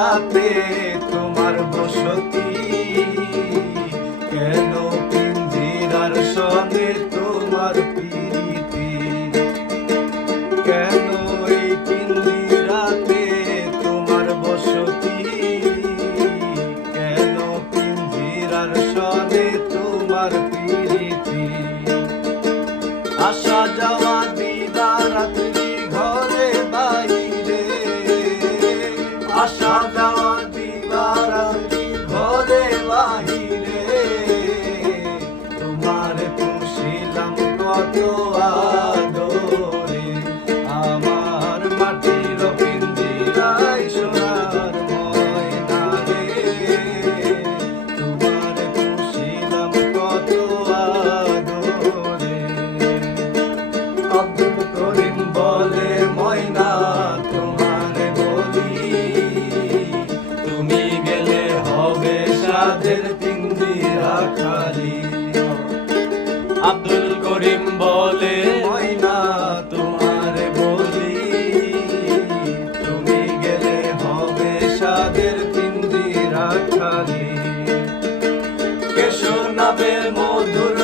পিঞ্জিরাতে তোমার বসতি, কেন পিঞ্জিরার সনে তোমার প্রীতি, কেন এই পিঞ্জিরাতে তোমার বসতি, কেন পিঞ্জিরার সনে তোমার প্রীতি। আসা যাওয়া দিবা রাত্রি ঘরে বাইরে, আসা যাওয়া দিবা রাত্রি ঘরে বাহিরে, তোমার পুষিলাম কত আদরে, আমার মাটির পিঞ্জিরায় সোনার ময়না রে, তোমার পুষিলাম কত আদরে। আব্দুল করিম বলে ময়না তোমারে বলি, তুমি গেলে হবে সাধের পিঞ্জিরা খালি। আব্দুল করিম বলে ময়না তোমারে বলি, তুমি গেলে হবে সাধের পিঞ্জিরা খালি। কে শোনাবে মধুর